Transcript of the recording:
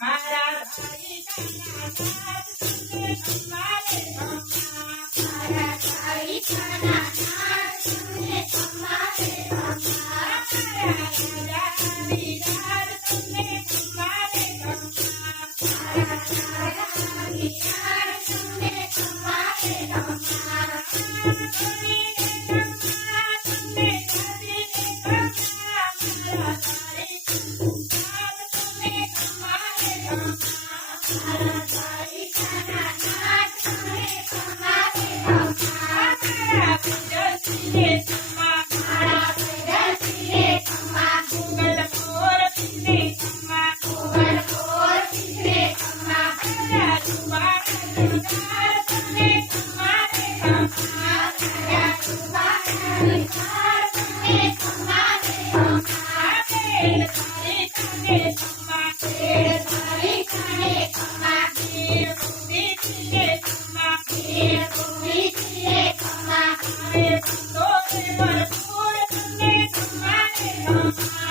મારા ભાઈ કાના નાથ તમને ખંભારે ખંભા મારા ભાઈ કાના નાથ તમને ખંભારે ખંભા મારા રાજા વિરાજ તમને ખંભારે ખંભા મારા રાજા વિરાજ તમને ખંભારે ખંભા ધણીને ખંભા તમને ધરીને ખંભા મારા ભાઈ તમને ખંભારે ખંભા મારા ભાઈ કાના નાથ તમને ખંભારે ખંભા મારા વિજયસિંહે ખંભા મારા વિજયસિંહે ખંભા ગુગલ મોર પીને ખંભા ગુગલ મોર પીને ખંભા મારા જુવાના જુગાર તમને ખંભારે ખંભા મારા જુવાના જુગાર તમને ખંભારે ખંભા પેડ તારે કાને ખંભા પેડ તારે કાને ખંભા વીર ભૂમિ પીને ખંભા વીર ભૂમિ પીને ખંભા મારે ભૂતો ભરપૂર તમને ખંભારે ખંભા